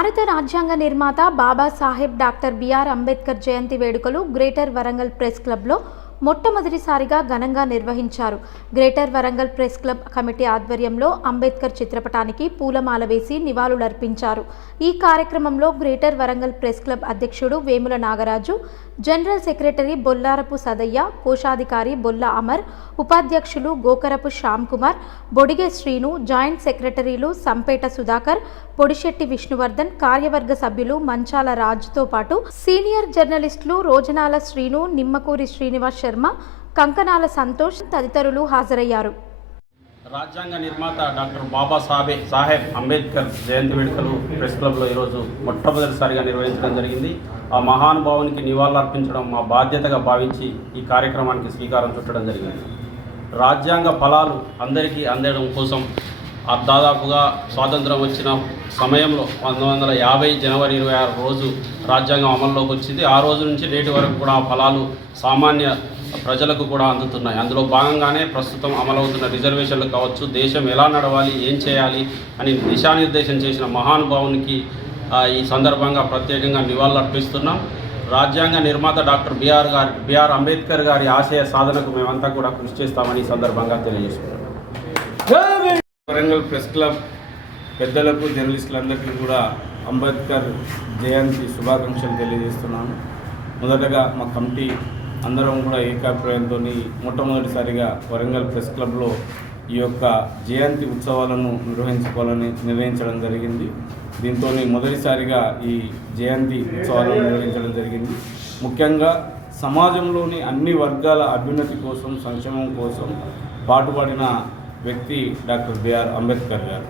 భారత రాజ్యాంగ నిర్మాత బాబాసాహెబ్ డాక్టర్ బిఆర్ అంబేద్కర్ జయంతి వేడుకలు గ్రేటర్ వరంగల్ ప్రెస్ క్లబ్లో మొట్టమొదటిసారిగా ఘనంగా నిర్వహించారు. Greater Warangal press club committee ఆధ్వర్యంలో అంబేద్కర్ చిత్రపటానికి పూలమాల వేసి నివాళులర్పించారు. ఈ కార్యక్రమంలో గ్రేటర్ వరంగల్ ప్రెస్ క్లబ్ అధ్యక్షుడు వేముల నాగరాజు, జనరల్ సెక్రటరీ బొల్లారపు సదయ్య, కోశాధికారి బొల్ల అమర్, ఉపాధ్యక్షులు గోకరపు శ్యామ్ కుమార్, బొడిగె శ్రీను, జాయింట్ సెక్రటరీలు సంపేట సుధాకర్, పొడిశెట్టి విష్ణువర్ధన్, కార్యవర్గ సభ్యులు మంచాల రాజుతో పాటు సీనియర్ జర్నలిస్టులు రోజనాల శ్రీను, నిమ్మకూరి శ్రీనివాస్ శర్మ, కంకనాల సంతోష్ తదితరులు హాజరయ్యారు. రాజ్యాంగ నిర్మాత డాక్టర్ బాబాసాహెబ్ అంబేద్కర్ జయంతి వేడుకలు ప్రెస్ క్లబ్లో ఈరోజు మొట్టమొదటిసారిగా నిర్వహించడం జరిగింది. ఆ మహానుభావునికి నివాళులర్పించడం మా బాధ్యతగా భావించి ఈ కార్యక్రమానికి శ్రీకారం చుట్టడం జరిగింది. రాజ్యాంగ ఫలాలు అందరికీ అందడం కోసం దాదాపుగా స్వాతంత్రం వచ్చిన సమయంలో 1950 జనవరి 26 రోజు రాజ్యాంగం అమల్లోకి వచ్చింది. ఆ రోజు నుంచి నేటి వరకు కూడా ఆ ఫలాలు సామాన్య ప్రజలకు కూడా అందుతున్నాయి. అందులో భాగంగానే ప్రస్తుతం అమలవుతున్న రిజర్వేషన్లు కావచ్చు, దేశం ఎలా నడవాలి, ఏం చేయాలి అని దిశానిర్దేశం చేసిన మహానుభావునికి ఈ సందర్భంగా ప్రత్యేకంగా నివాళులర్పిస్తున్నాం. రాజ్యాంగ నిర్మాత డాక్టర్ బిఆర్ అంబేద్కర్ గారి ఆశయ సాధనకు మేమంతా కూడా కృషి చేస్తామని ఈ సందర్భంగా తెలియజేస్తున్నాం. వరంగల్ ప్రెస్ క్లబ్ పెద్దలకు, జర్నలిస్టులందరికీ కూడా అంబేద్కర్ జయంతి శుభాకాంక్షలు తెలియజేస్తున్నాను. మొదటగా మా కమిటీ అందరం కూడా ఏకాభిప్రాయంతో మొట్టమొదటిసారిగా వరంగల్ ప్రెస్ క్లబ్లో ఈ యొక్క జయంతి ఉత్సవాలను నిర్వహించడం జరిగింది. దీంతో మొదటిసారిగా ఈ జయంతి ఉత్సవాలను నిర్వహించడం జరిగింది. ముఖ్యంగా సమాజంలోని అన్ని వర్గాల అభ్యున్నతి కోసం, సంక్షేమం కోసం పాటుపడిన వ్యక్తి డాక్టర్ బిఆర్ అంబేద్కర్ గారు.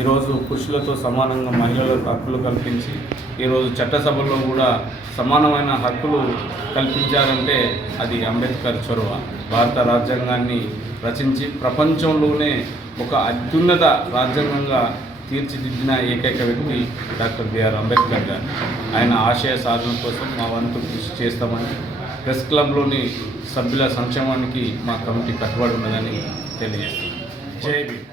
ఈరోజు పురుషులతో సమానంగా మహిళలకు హక్కులు కల్పించి ఈరోజు చట్టసభల్లో కూడా సమానమైన హక్కులు కల్పించారంటే అది అంబేద్కర్ చొరవ. భారత రాజ్యాంగాన్ని రచించి ప్రపంచంలోనే ఒక అత్యున్నత రాజ్యాంగంగా తీర్చిదిద్దిన ఏకైక వ్యక్తి డాక్టర్ బిఆర్ అంబేద్కర్ గారు. ఆయన ఆశయ సాధన కోసం మా వంతు కృషి చేస్తామని, ప్రెస్ క్లబ్లోని సభ్యుల సంక్షేమానికి మా కమిటీ కట్టుబడి ఉన్నదని తెలియజేస్తున్నాం. జై భీమ్.